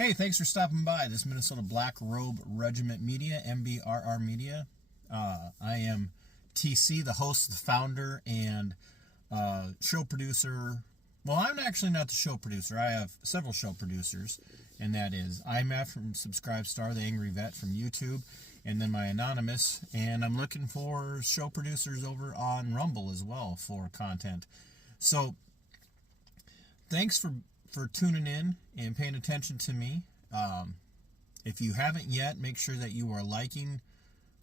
Hey, thanks for stopping by. This is Minnesota Black Robe Regiment Media, MBRR Media. I am TC, the host, the founder, and show producer. Well, I'm actually not the show producer. I have several show producers, and that is IMAF from Subscribestar, the Angry Vet from YouTube, and then my Anonymous. And I'm looking for show producers over on Rumble as well for content. So, thanks for tuning in and paying attention to me. If you haven't yet, make sure that you are liking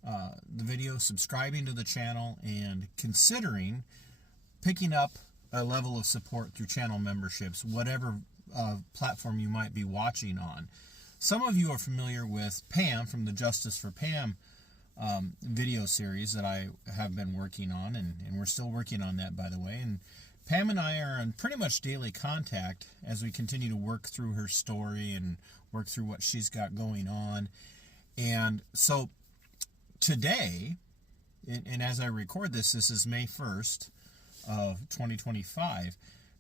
the video, subscribing to the channel, and considering picking up a level of support through channel memberships, whatever platform you might be watching on. Some of you are familiar with Pam from the Justice for Pam video series that I have been working on, and we're still working on that, by the way. And Pam and I are in pretty much daily contact as we continue to work through her story and work through what she's got going on. And so today, and as I record this, this is May 1st of 2025,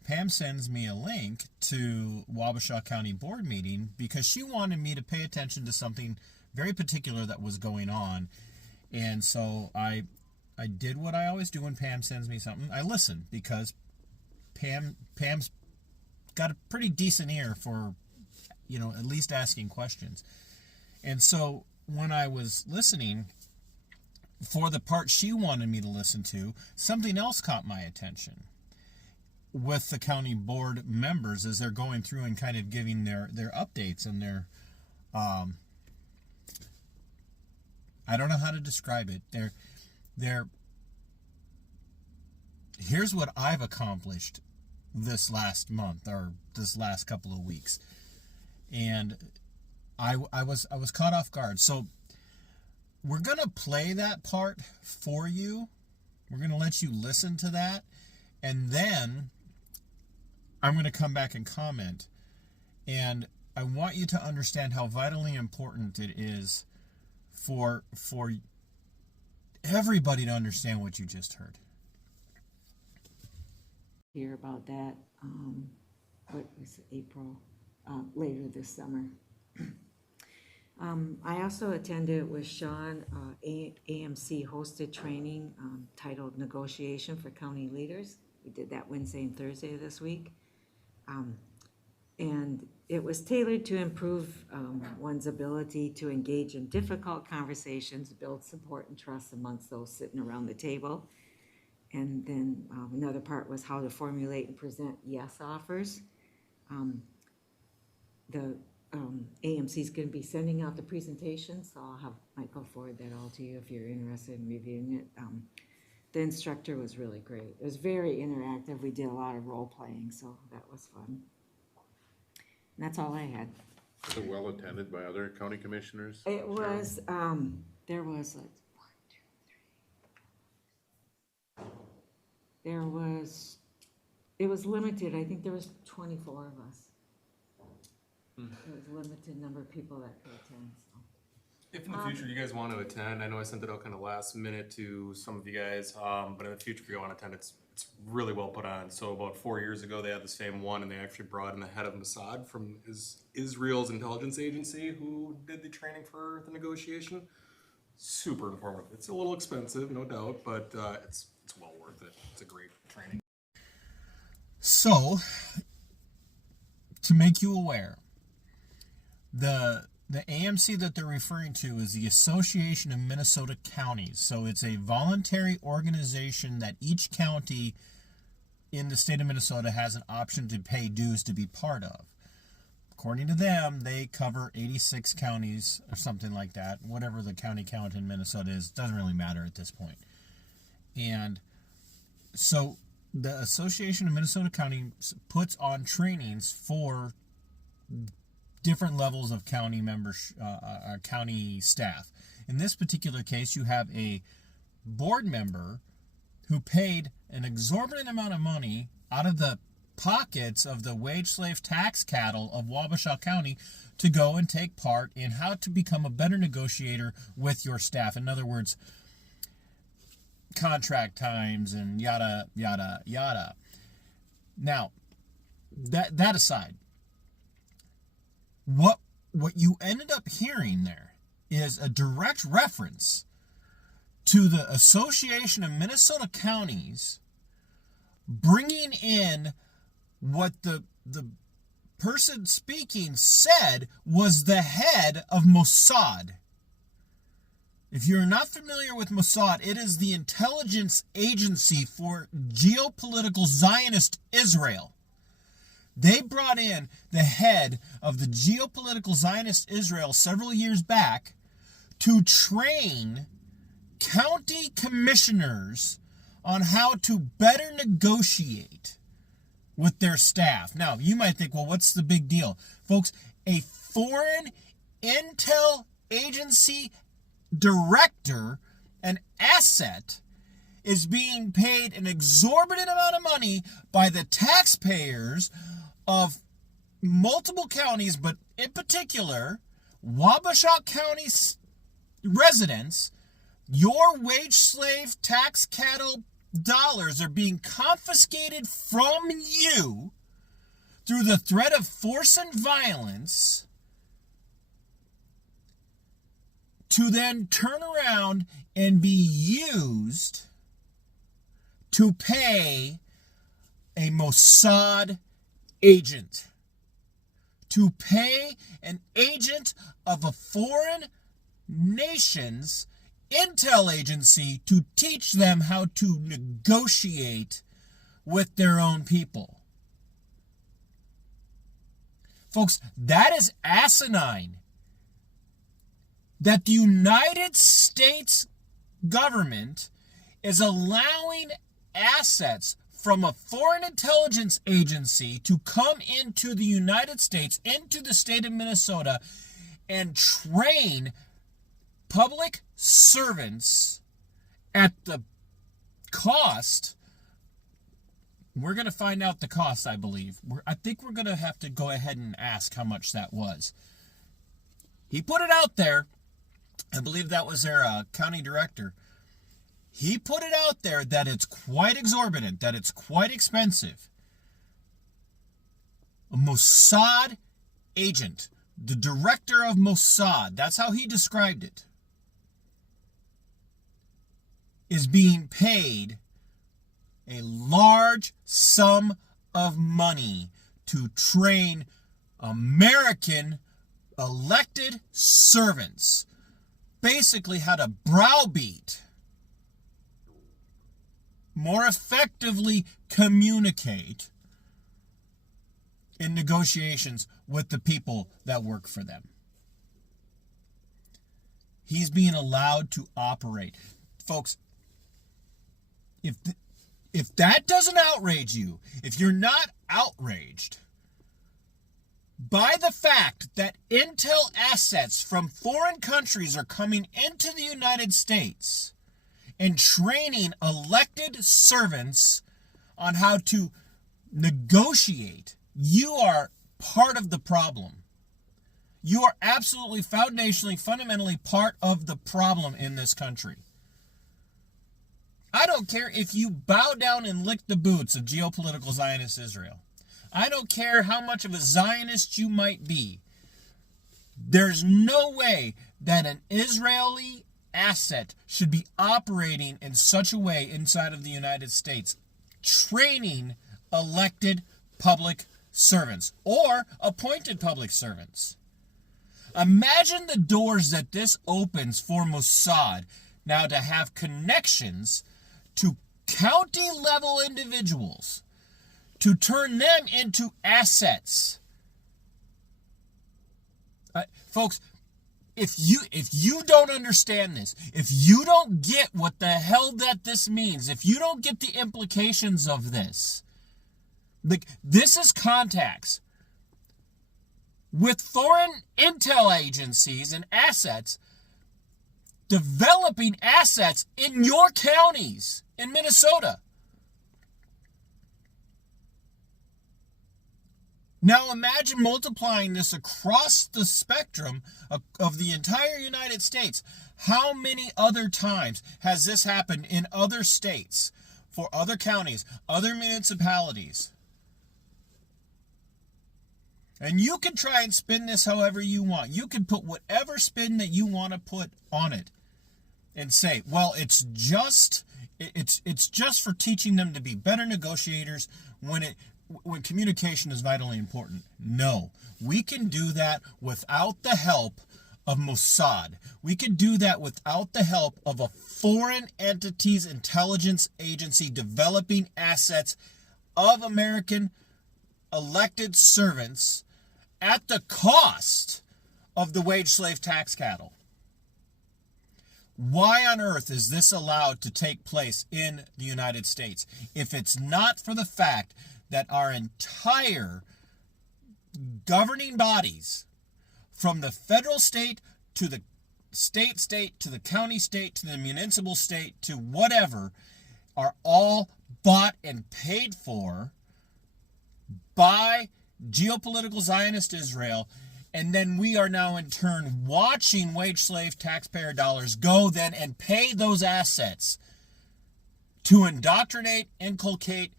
Pam sends me a link to Wabasha County Board meeting because she wanted me to pay attention to something very particular that was going on. And so I did what I always do when Pam sends me something. I listen because Pam's got a pretty decent ear for, at least asking questions. And so when I was listening, for the part she wanted me to listen to, something else caught my attention with the county board members as they're going through and kind of giving their updates and their, I don't know how to describe it. Here's what I've accomplished this last month or this last couple of weeks, and I was caught off guard. So we're gonna play that part for you. We're gonna let you listen to that, and then I'm gonna come back and comment. And I want you to understand how vitally important it is for everybody to understand what you just heard. Hear about that, what was it, April, later this summer. I also attended with Sean, AMC hosted training titled Negotiation for County Leaders. We did that Wednesday and Thursday of this week. And it was tailored to improve one's ability to engage in difficult conversations, build support and trust amongst those sitting around the table. And then another part was how to formulate and present yes offers. The AMC is going to be sending out the presentation, so I'll have Michael forward that all to you if you're interested in reviewing it. The instructor was really great. It was very interactive. We did a lot of role playing, so that was fun. And that's all I had. Was it well attended by other county commissioners? It was, there was like, it was limited. I think there was 24 of us. There was a limited number of people that could attend. So. If in the future you guys want to attend, I know I sent it out kind of last minute to some of you guys, but in the future if you want to attend, it's really well put on. So about 4 years ago they had the same one, and they actually brought in the head of Mossad from Israel's intelligence agency who did the training for the negotiation. Super informative. It's a little expensive, no doubt, but it's well worth it. It's a great training. So, to make you aware, the AMC that they're referring to is the Association of Minnesota Counties. So it's a voluntary organization that each county in the state of Minnesota has an option to pay dues to be part of. According to them, they cover 86 counties or something like that. Whatever the county count in Minnesota is, doesn't really matter at this point. And so the Association of Minnesota Counties puts on trainings for different levels of county members, county staff. In this particular case, you have a board member who paid an exorbitant amount of money out of the pockets of the wage slave tax cattle of Wabasha County to go and take part in how to become a better negotiator with your staff. In other words, contract times and yada, yada, yada. Now, that aside, what you ended up hearing there is a direct reference to the Association of Minnesota Counties bringing in what the person speaking said was the head of Mossad. If you're not familiar with Mossad, it is the intelligence agency for geopolitical Zionist Israel. They brought in the head of the geopolitical Zionist Israel several years back to train county commissioners on how to better negotiate with their staff. Now, you might think, well, what's the big deal? Folks, a foreign intel agency director, an asset, is being paid an exorbitant amount of money by the taxpayers of multiple counties, but in particular, Wabasha County residents. Your wage slave tax cattle dollars are being confiscated from you through the threat of force and violence to then turn around and be used to pay a Mossad agent, to pay an agent of a foreign nation's intel agency to teach them how to negotiate with their own people. Folks, that is asinine. That the United States government is allowing assets from a foreign intelligence agency to come into the United States, into the state of Minnesota, and train public servants at the cost. We're going to find out the cost, I believe. I think we're going to have to go ahead and ask how much that was. He put it out there. I believe that was their county director. He put it out there that it's quite exorbitant, that it's quite expensive. A Mossad agent, the director of Mossad, that's how he described it, is being paid a large sum of money to train American elected servants, basically how to browbeat, more effectively communicate in negotiations with the people that work for them. He's being allowed to operate. Folks, if that doesn't outrage you, if you're not outraged by the fact that intel assets from foreign countries are coming into the United States and training elected servants on how to negotiate, you are part of the problem. You are absolutely foundationally, fundamentally part of the problem in this country. I don't care if you bow down and lick the boots of geopolitical Zionist Israel. I don't care how much of a Zionist you might be. There's no way that an Israeli asset should be operating in such a way inside of the United States, training elected public servants or appointed public servants. Imagine the doors that this opens for Mossad now to have connections to county level individuals, to turn them into assets. Folks, if you don't understand this, if you don't get what the hell that this means, if you don't get the implications of this, this is contacts with foreign intel agencies and assets developing assets in your counties in Minnesota. Now imagine multiplying this across the spectrum of the entire United States. How many other times has this happened in other states, for other counties, other municipalities? And you can try and spin this however you want. You can put whatever spin that you want to put on it and say, well, it's just for teaching them to be better negotiators when communication is vitally important. No, we can do that without the help of Mossad. We can do that without the help of a foreign entity's intelligence agency developing assets of American elected servants at the cost of the wage slave tax cattle. Why on earth is this allowed to take place in the United States? If it's not for the fact that our entire governing bodies, from the federal state to the state to the county state to the municipal state to whatever, are all bought and paid for by geopolitical Zionist Israel, and then we are now in turn watching wage slave taxpayer dollars go then and pay those assets to indoctrinate, inculcate,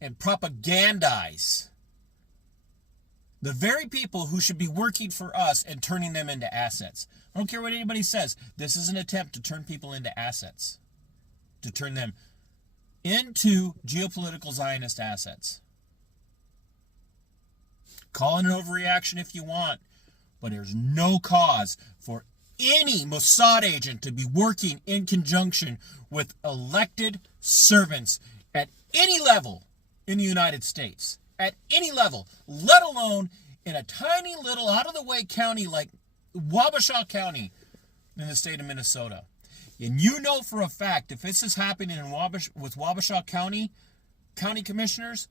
and propagandize the very people who should be working for us and turning them into assets. I don't care what anybody says. This is an attempt to turn people into assets, to turn them into geopolitical Zionist assets. Call it an overreaction if you want, but there's no cause for any Mossad agent to be working in conjunction with elected servants at any level in the United States. At any level, let alone in a tiny little out-of-the-way county like Wabasha County in the state of Minnesota. And you know for a fact, if this is happening with Wabasha County commissioners,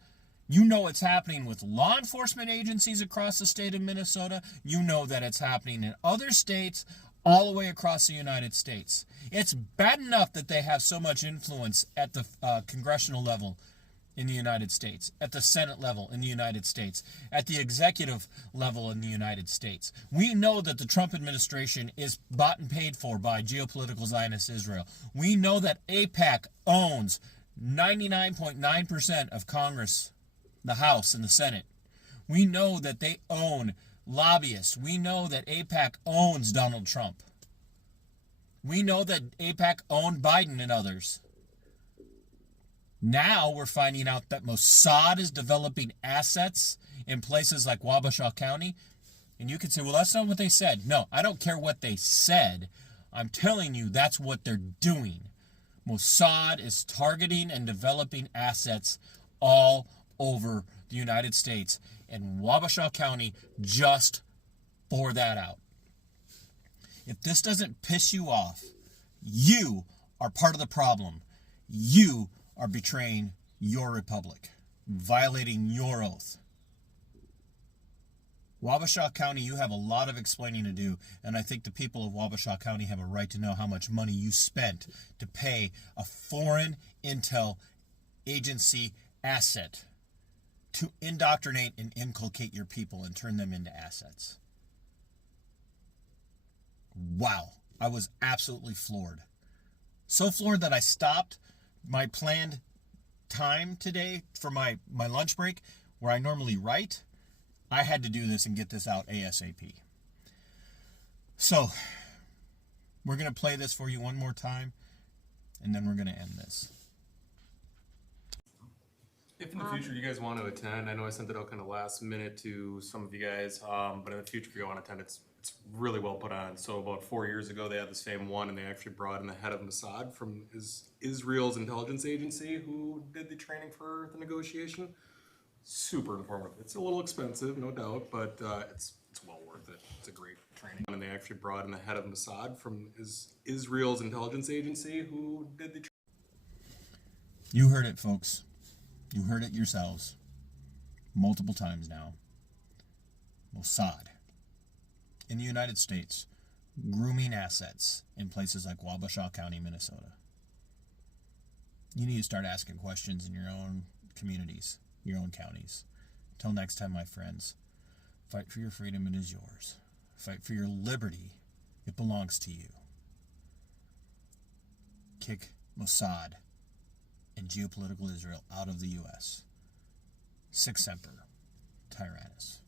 you know it's happening with law enforcement agencies across the state of Minnesota. You know that it's happening in other states all the way across the United States. It's bad enough that they have so much influence at the congressional level in the United States, at the Senate level in the United States, at the executive level in the United States. We know that the Trump administration is bought and paid for by geopolitical Zionist Israel. We know that AIPAC owns 99.9% of Congress, the House and the Senate. We know that they own lobbyists. We know that AIPAC owns Donald Trump. We know that AIPAC owned Biden and others. Now we're finding out that Mossad is developing assets in places like Wabasha County. And you could say, well, that's not what they said. No, I don't care what they said. I'm telling you that's what they're doing. Mossad is targeting and developing assets all over the United States. And Wabasha County just bore that out. If this doesn't piss you off, you are part of the problem. You are betraying your republic, violating your oath. Wabasha County, you have a lot of explaining to do, and I think the people of Wabasha County have a right to know how much money you spent to pay a foreign intel agency asset to indoctrinate and inculcate your people and turn them into assets. Wow, I was absolutely floored. So floored that I stopped my planned time today for my lunch break, where I normally write. I had to do this and get this out ASAP. So, we're going to play this for you one more time, and then we're going to end this. If in the future you guys want to attend, I know I sent it out kind of last minute to some of you guys, but in the future if you want to attend, it's really well put on. So about 4 years ago, they had the same one, and they actually brought in the head of Mossad from Israel's intelligence agency who did the training for the negotiation. Super informative. It's a little expensive, no doubt, but it's well worth it. It's a great training. And they actually brought in the head of Mossad from Israel's intelligence agency who did the training. You heard it, folks. You heard it yourselves. Multiple times now. Mossad. In the United States, grooming assets in places like Wabasha County, Minnesota. You need to start asking questions in your own communities, your own counties. Until next time, my friends, fight for your freedom, it is yours. Fight for your liberty, it belongs to you. Kick Mossad and geopolitical Israel out of the U.S. Sic Semper Tyrannis.